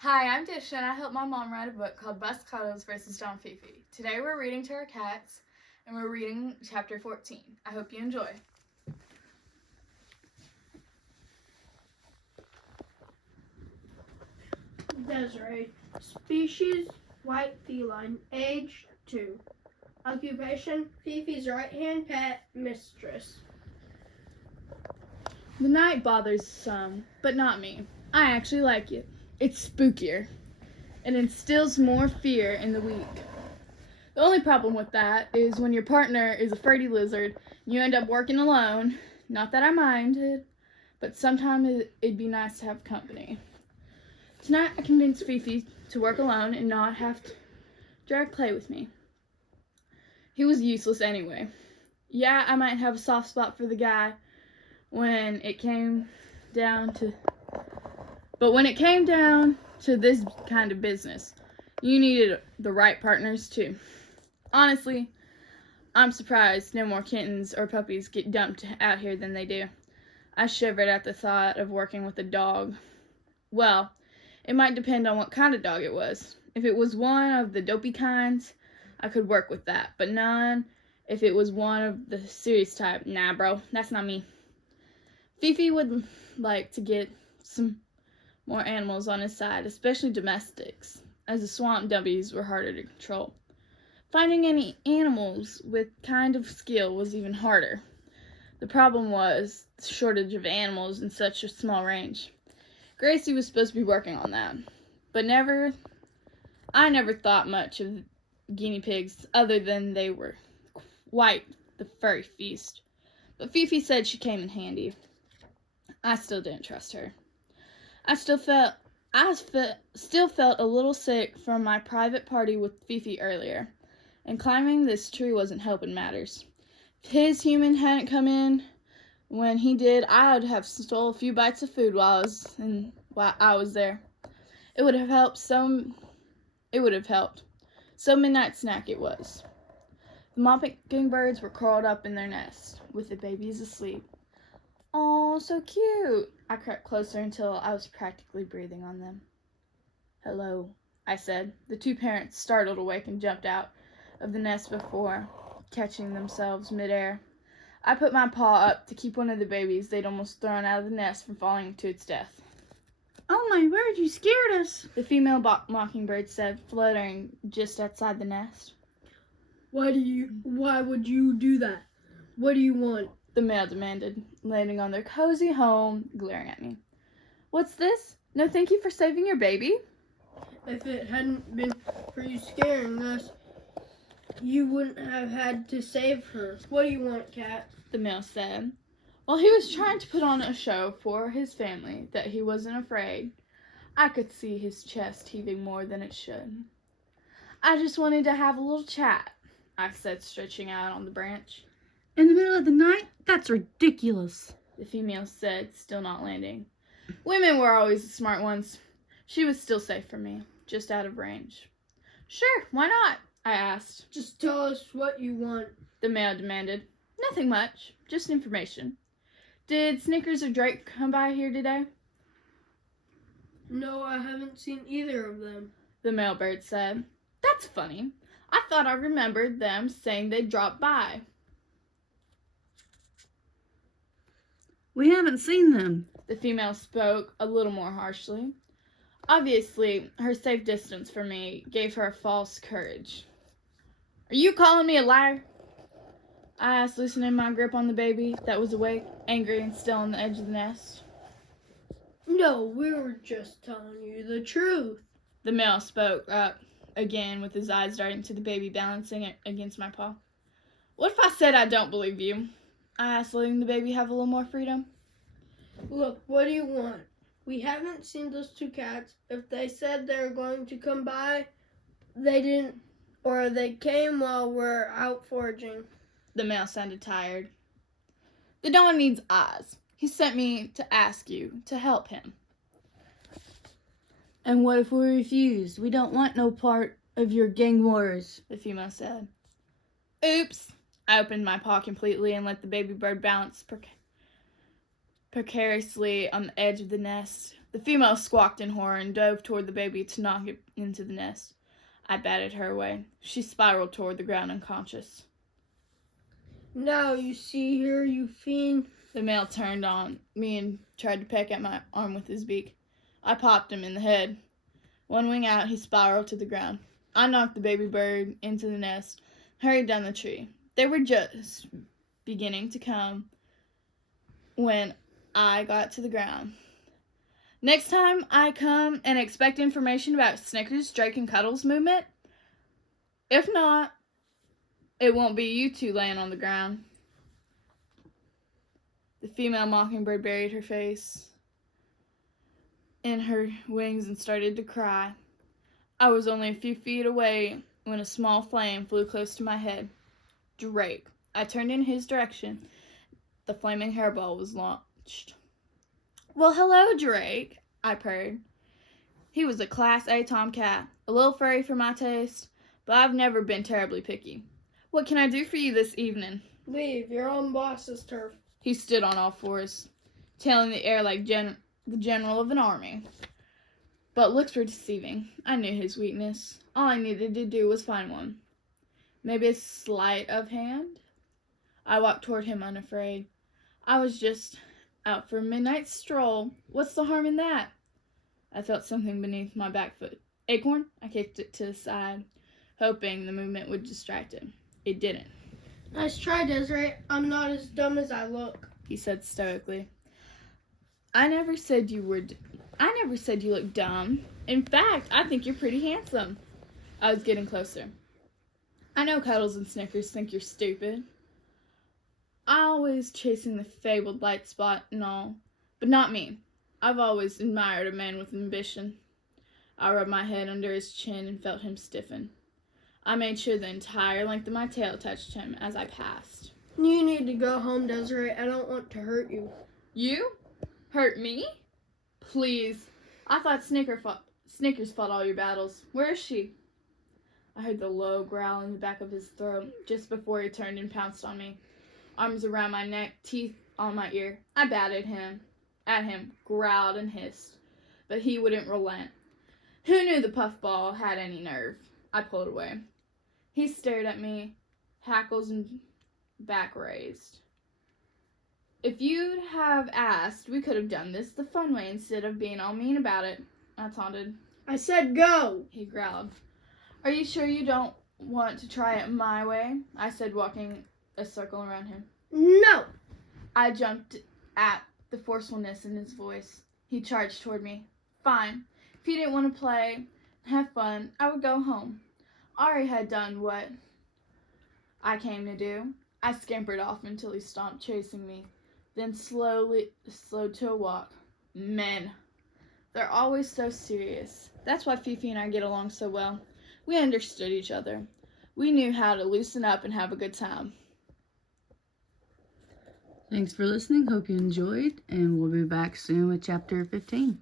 Hi, I'm Disha, and I helped my mom write a book called Cuddles versus Don Fifi. Today we're reading to our cats, and we're reading chapter 14. I hope you enjoy. Desiree. Species, white feline. Age, 2. Occupation, Fifi's right-hand pet, mistress. The night bothers some, but not me. I actually like it. It's spookier. It instills more fear in the weak. The only problem with that is when your partner is a fraidy lizard, you end up working alone. Not that I minded, but sometimes it'd be nice to have company. Tonight I convinced Fifi to work alone and not have to drag Clay with me. He was useless anyway. Yeah, I might have a soft spot for the guy when it came down to this kind of business, you needed the right partners too. Honestly, I'm surprised no more kittens or puppies get dumped out here than they do. I shivered at the thought of working with a dog. Well, it might depend on what kind of dog it was. If it was one of the dopey kinds, I could work with that, but none if it was one of the serious type. Nah, bro, that's not me. Fifi would like to get some more animals on his side, especially domestics, as the swamp dummies were harder to control. Finding any animals with kind of skill was even harder. The problem was the shortage of animals in such a small range. Gracie was supposed to be working on that, but I never thought much of guinea pigs other than they were quite the furry feast. But Fifi said she came in handy. I still didn't trust her. I still felt a little sick from my private party with Fifi earlier, and climbing this tree wasn't helping matters. If his human hadn't come in when he did, I would have stole a few bites of food while I was there. It would have helped. So midnight snack it was. The mockingbirds were curled up in their nest, with the babies asleep. Oh, so cute. I crept closer until I was practically breathing on them. Hello, I said. The two parents startled awake and jumped out of the nest before catching themselves midair. I put my paw up to keep one of the babies they'd almost thrown out of the nest from falling to its death. Oh my word, you scared us, the female mockingbird said, fluttering just outside the nest. Why would you do that? What do you want? The male demanded, landing on their cozy home, glaring at me. What's this? No thank you for saving your baby? If it hadn't been for you scaring us, you wouldn't have had to save her. What do you want, cat? The male said. While he was trying to put on a show for his family that he wasn't afraid, I could see his chest heaving more than it should. I just wanted to have a little chat, I said, stretching out on the branch. In the middle of the night? That's ridiculous, the female said, still not landing. Women were always the smart ones. She was still safe from me, just out of range. Sure, why not? I asked. Just tell us what you want, the male demanded. Nothing much, just information. Did Snickers or Drake come by here today? No, I haven't seen either of them, the male bird said. That's funny. I thought I remembered them saying they'd drop by. We haven't seen them, the female spoke a little more harshly. Obviously, her safe distance from me gave her a false courage. Are you calling me a liar? I asked, loosening my grip on the baby that was awake, angry, and still on the edge of the nest. No, we were just telling you the truth, the male spoke up again with his eyes darting to the baby balancing it against my paw. What if I said I don't believe you? I asked, letting the baby have a little more freedom. Look, what do you want? We haven't seen those two cats. If they said they were going to come by, they didn't, or they came while we're out foraging. The male sounded tired. The dog needs eyes. He sent me to ask you to help him. And what if we refuse? We don't want no part of your gang wars, the female said. Oops. I opened my paw completely and let the baby bird balance precariously on the edge of the nest. The female squawked in horror and dove toward the baby to knock it into the nest. I batted her away. She spiraled toward the ground unconscious. Now you see here, you fiend. The male turned on me and tried to peck at my arm with his beak. I popped him in the head. One wing out, he spiraled to the ground. I knocked the baby bird into the nest, hurried down the tree. They were just beginning to come when I got to the ground. Next time I come and expect information about Snickers, Drake, and Cuddles movement. If not, it won't be you two laying on the ground. The female mockingbird buried her face in her wings and started to cry. I was only a few feet away when a small flame flew close to my head. Drake. I turned in his direction. The flaming hairball was launched. "Well, hello, Drake," I purred. He was a Class A tomcat, a little furry for my taste, but I've never been terribly picky. "What can I do for you this evening?" Leave, you're on boss's turf. He stood on all fours, tailing the air like the general of an army. But looks were deceiving. I knew his weakness. All I needed to do was find one. Maybe a sleight of hand? I walked toward him unafraid. I was just out for a midnight stroll. What's the harm in that? I felt something beneath my back foot. Acorn? I kicked it to the side, hoping the movement would distract him. It didn't. Nice try, Desiree. I'm not as dumb as I look. He said stoically. I never said you looked dumb. In fact, I think you're pretty handsome. I was getting closer. I know Cuddles and Snickers think you're stupid. Always chasing the fabled light spot and all, but not me. I've always admired a man with ambition. I rubbed my head under his chin and felt him stiffen. I made sure the entire length of my tail touched him as I passed. You need to go home, Desiree. I don't want to hurt you. You? Hurt me? Please. I thought Snickers fought all your battles. Where is she? I heard the low growl in the back of his throat just before he turned and pounced on me. Arms around my neck, teeth on my ear. I batted at him, growled and hissed, but he wouldn't relent. Who knew the puffball had any nerve? I pulled away. He stared at me, hackles and back raised. If you'd have asked, we could have done this the fun way instead of being all mean about it, I taunted. I said go! He growled. Are you sure you don't want to try it my way? I said, walking a circle around him. No! I jumped at the forcefulness in his voice. He charged toward me. Fine. If he didn't want to play, have fun, I would go home. Ari had done what I came to do. I scampered off until he stopped chasing me, then slowed to a walk. Men. They're always so serious. That's why Fifi and I get along so well. We understood each other. We knew how to loosen up and have a good time. Thanks for listening. Hope you enjoyed, and we'll be back soon with chapter 15.